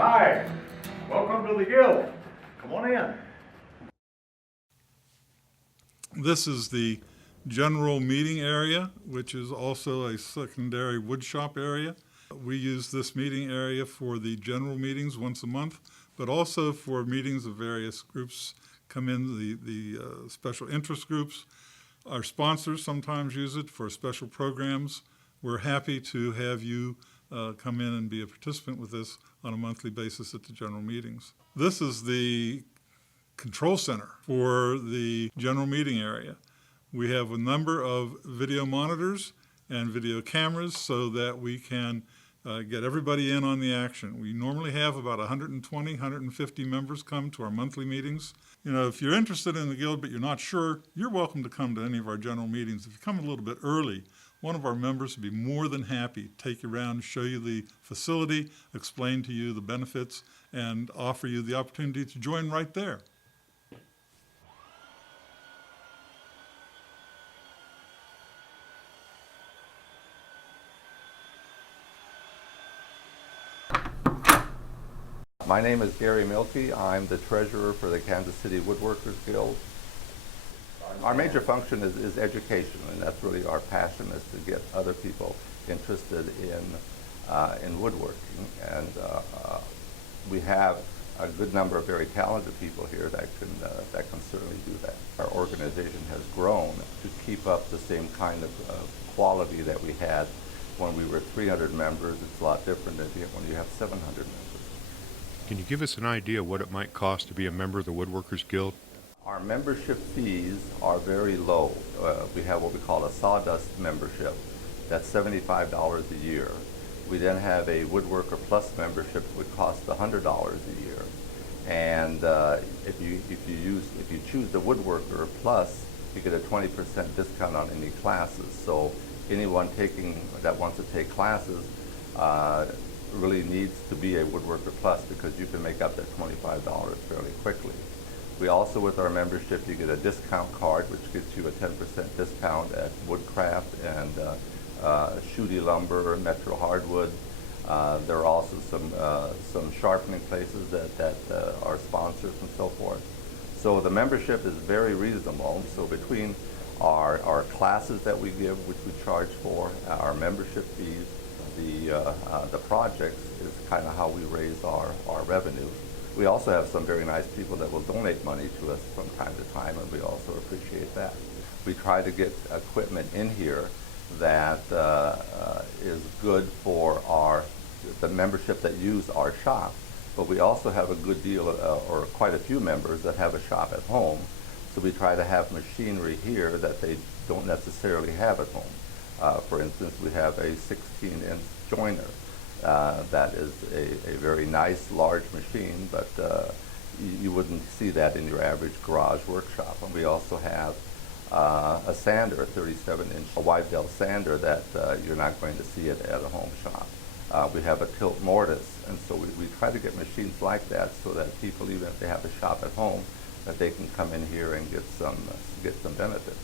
Hi, welcome to the Guild. Come on in. This is the general meeting area, which is also a secondary woodshop area. We use this meeting area for the general meetings once a month, but also for meetings of various groups come in, the special interest groups. Our sponsors sometimes use it for special programs. We're happy to have you come in and be a participant with us on a monthly basis at the general meetings. This is the control center for the general meeting area. We have a number of video monitors and video cameras so that we can get everybody in on the action. We normally have about 120, 150 members come to our monthly meetings. You know, if you're interested in the Guild but you're not sure, you're welcome to come to any of our general meetings. If you come a little bit early, one of our members would be more than happy to take you around, show you the facility, explain to you the benefits, and offer you the opportunity to join right there. My name is Gary Milkey. I'm the treasurer for the Kansas City Woodworkers Guild. Our major function is education, and that's really our passion, is to get other people interested in woodworking. And we have a good number of very talented people here that can certainly do that. Our organization has grown to keep up the same kind of quality that we had when we were 300 members. It's a lot different than when you have 700 members. Can you give us an idea what it might cost to be a member of the Woodworkers Guild? Our membership fees are very low. We have what we call a sawdust membership. That's $75 a year. We then have a Woodworker Plus membership, which costs $100 a year. And if you choose the Woodworker Plus, you get a 20% discount on any classes. So anyone that wants to take classes really needs to be a Woodworker Plus, because you can make up that $25 fairly quickly. We also, with our membership, you get a discount card, which gets you a 10% discount at Woodcraft and Shooty Lumber, Metro Hardwood. There are also some sharpening places that are sponsors and so forth. So the membership is very reasonable. So between our classes that we give, which we charge for, our membership fees, the projects is kind of how we raise our revenue. We also have some very nice people that will donate money to us from time to time, and we also appreciate that. We try to get equipment in here that is good for the membership that use our shop, but we also have a good deal or quite a few members that have a shop at home, so we try to have machinery here that they don't necessarily have at home. For instance, we have a 16-inch joiner. That is a very nice, large machine, but you wouldn't see that in your average garage workshop. And we also have a sander, a 37-inch Widedale sander that you're not going to see it at a home shop. We have a tilt mortise, and so we try to get machines like that so that people, even if they have a shop at home, that they can come in here and get some benefits.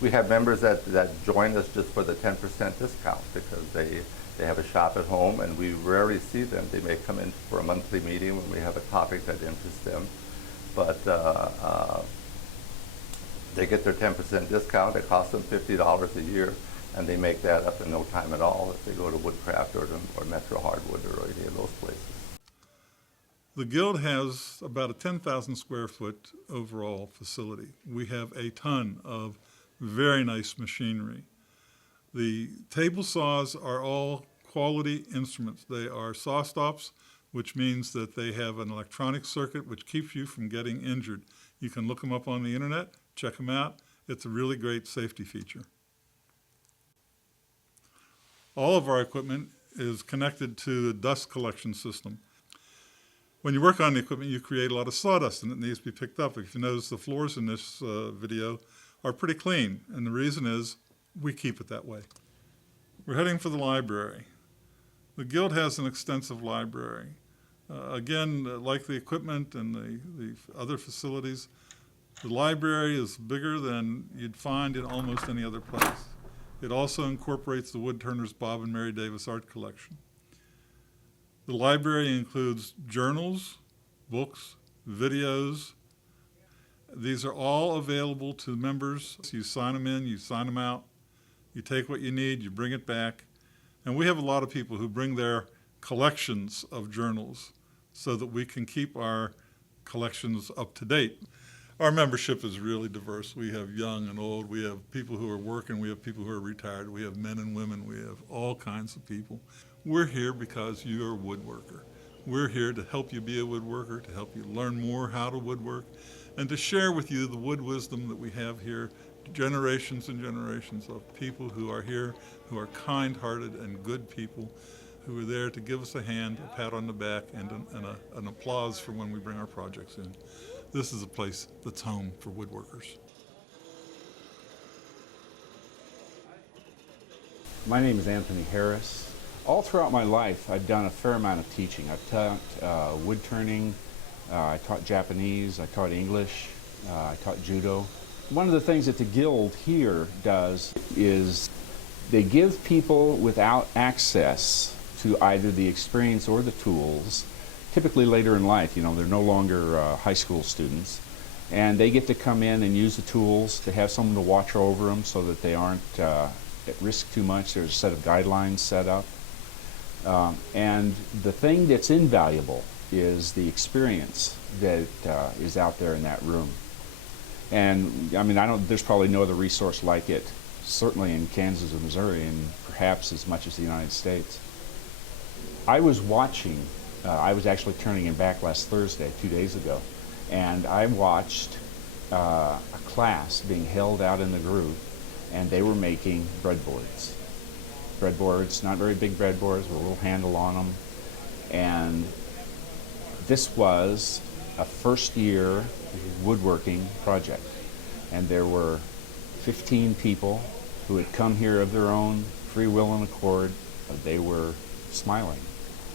We have members that join us just for the 10% discount because they have a shop at home, and we rarely see them. They may come in for a monthly meeting when we have a topic that interests them, but they get their 10% discount. It costs them $50 a year, and they make that up in no time at all if they go to Woodcraft or Metro Hardwood or any of those places. The Guild has about a 10,000 square foot overall facility. We have a ton of very nice machinery. The table saws are all quality instruments. They are saw stops, which means that they have an electronic circuit which keeps you from getting injured. You can look them up on the internet, check them out. It's a really great safety feature. All of our equipment is connected to the dust collection system. When you work on the equipment, you create a lot of sawdust, and it needs to be picked up. If you notice, the floors in this video are pretty clean, and the reason is we keep it that way. We're heading for the library. The Guild has an extensive library. Again, like the equipment and the other facilities, the library is bigger than you'd find in almost any other place. It also incorporates the Woodturners Bob and Mary Davis art collection. The library includes journals, books, videos. These are all available to members. You sign them in, you sign them out, you take what you need, you bring it back. And we have a lot of people who bring their collections of journals so that we can keep our collections up to date. Our membership is really diverse. We have young and old. We have people who are working. We have people who are retired. We have men and women. We have all kinds of people. We're here because you're a woodworker. We're here to help you be a woodworker, to help you learn more how to woodwork, and to share with you the wood wisdom that we have here, generations and generations of people who are here, who are kind-hearted and good people, who are there to give us a hand, a pat on the back, and an applause for when we bring our projects in. This is a place that's home for woodworkers. My name is Anthony Harris. All throughout my life, I've done a fair amount of teaching. I've taught wood turning, I taught Japanese, I taught English, I taught judo. One of the things that the Guild here does is they give people without access to either the experience or the tools, typically later in life, they're no longer high school students, and they get to come in and use the tools, to have someone to watch over them so that they aren't at risk too much. There's a set of guidelines set up. And the thing that's invaluable is the experience that is out there in that room. And there's probably no other resource like it, certainly in Kansas or Missouri, and perhaps as much as the United States. I was watching, I was actually turning in back last Thursday, 2 days ago, and I watched a class being held out in the group, and they were making breadboards. Breadboards, not very big breadboards, with a little handle on them. And this was a first-year woodworking project. And there were 15 people who had come here of their own free will and accord. They were smiling.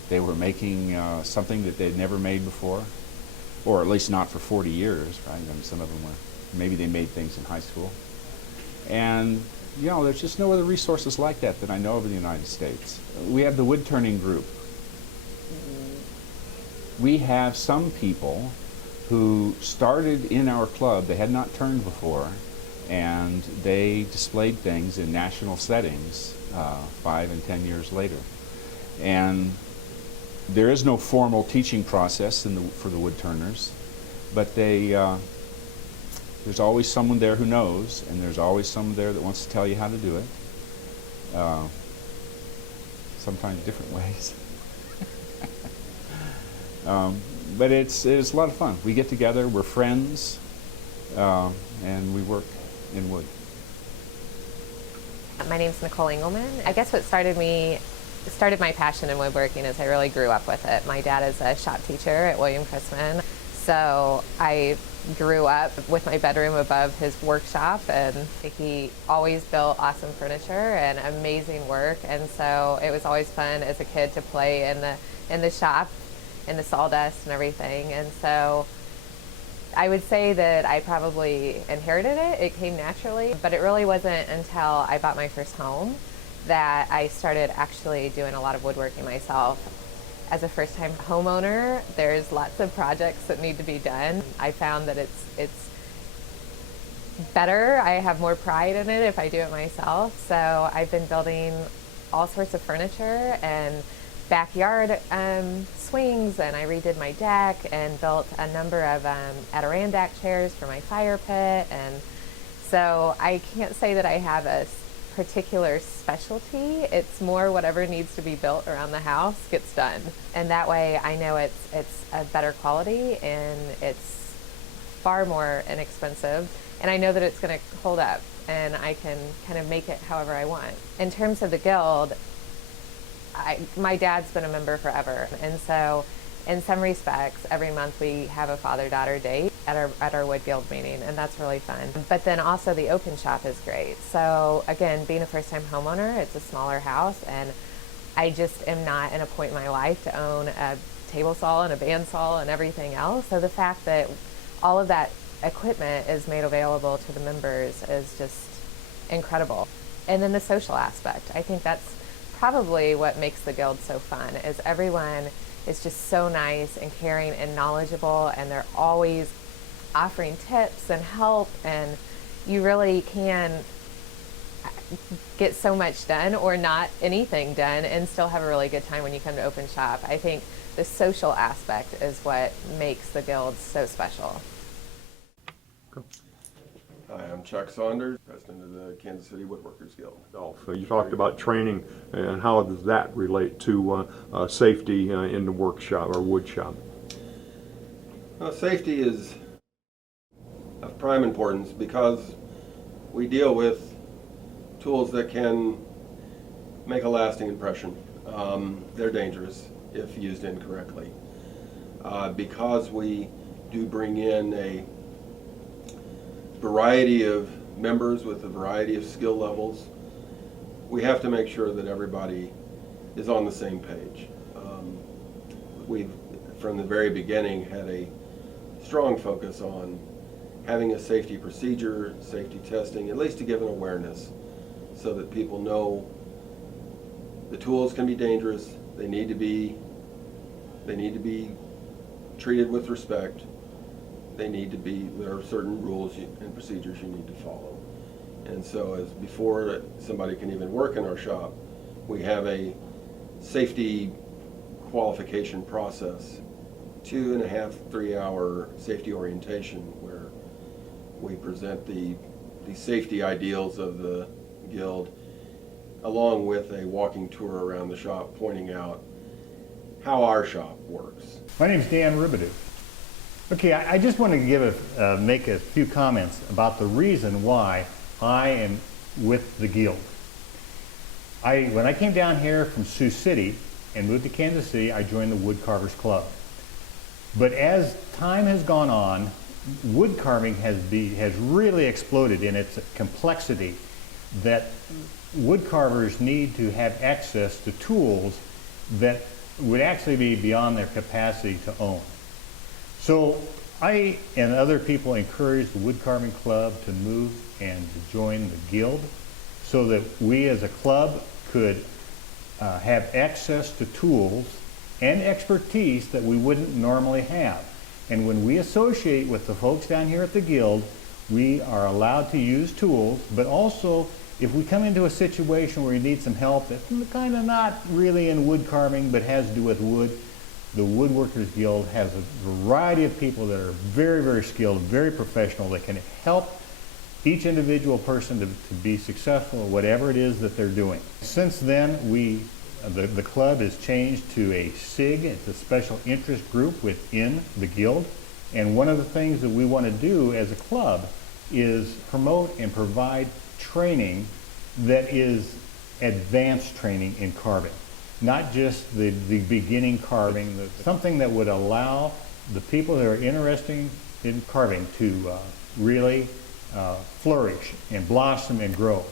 They were making something that they'd never made before, or at least not for 40 years, right? Some of them were, maybe they made things in high school. And there's just no other resources like that I know of in the United States. We have the wood turning group. We have some people who started in our club. They had not turned before, and they displayed things in national settings 5 and 10 years later. And there is no formal teaching process for the wood turners, but there's always someone there who knows, and there's always someone there that wants to tell you how to do it. Sometimes different ways. But it's a lot of fun. We get together, we're friends, and we work in wood. My name's Nicole Engelmann. I guess what started my passion in woodworking is I really grew up with it. My dad is a shop teacher at William Chrisman, so I grew up with my bedroom above his workshop, and he always built awesome furniture and amazing work, and so it was always fun as a kid to play in the shop, in the sawdust and everything. And so I would say that I probably inherited it. It came naturally, but it really wasn't until I bought my first home that I started actually doing a lot of woodworking myself. As a first-time homeowner, there's lots of projects that need to be done. I found that it's better. I have more pride in it if I do it myself. So I've been building all sorts of furniture and backyard swings, and I redid my deck and built a number of Adirondack chairs for my fire pit. And so I can't say that I have a particular specialty. It's more whatever needs to be built around the house gets done, and that way I know it's a better quality and it's far more inexpensive, and I know that it's going to hold up and I can kind of make it however I want. In terms of the Guild, my dad's been a member forever, and so in some respects every month we have a father-daughter date at our Wood Guild meeting, and that's really fun. But then also the open shop is great. So again, being a first-time homeowner, it's a smaller house, and I just am not in a point in my life to own a table saw and a bandsaw and everything else. So the fact that all of that equipment is made available to the members is just incredible. And then the social aspect, I think that's probably what makes the Guild so fun, is everyone is just so nice and caring and knowledgeable, and they're always offering tips and help, and you really can get so much done or not anything done and still have a really good time when you come to open shop. I think the social aspect is what makes the Guild so special. Hi, I'm Chuck Saunders, president of the Kansas City Woodworkers Guild. So you talked about training, and how does that relate to safety in the workshop or wood shop? Safety is of prime importance because we deal with tools that can make a lasting impression. They're dangerous if used incorrectly. Because we do bring in a variety of members with a variety of skill levels, we have to make sure that everybody is on the same page. We've, from the very beginning, had a strong focus on having a safety procedure, safety testing, at least to give an awareness so that people know the tools can be dangerous, they need to be treated with respect. There are certain rules and procedures you need to follow. And so as before somebody can even work in our shop, we have a safety qualification process, 2.5, 3 hour safety orientation where we present the safety ideals of the Guild along with a walking tour around the shop pointing out how our shop works. My name is Dan Rubadoux. Okay, I just want to make a few comments about the reason why I am with the Guild. When I came down here from Sioux City and moved to Kansas City, I joined the Wood Carvers Club. But as time has gone on, wood carving has really exploded in its complexity, that wood carvers need to have access to tools that would actually be beyond their capacity to own. So I and other people encourage the Wood Carving Club to move and to join the Guild so that we as a club could have access to tools and expertise that we wouldn't normally have. And when we associate with the folks down here at the Guild, we are allowed to use tools, but also if we come into a situation where we need some help that's kind of not really in wood carving but has to do with wood, the Woodworkers Guild has a variety of people that are very, very skilled, very professional, that can help each individual person to be successful at whatever it is that they're doing. Since then, the club has changed to a SIG. It's a special interest group within the Guild. And one of the things that we want to do as a club is promote and provide training that is advanced training in carving. Not just the beginning carving, something that would allow the people that are interested in carving to really flourish and blossom and grow.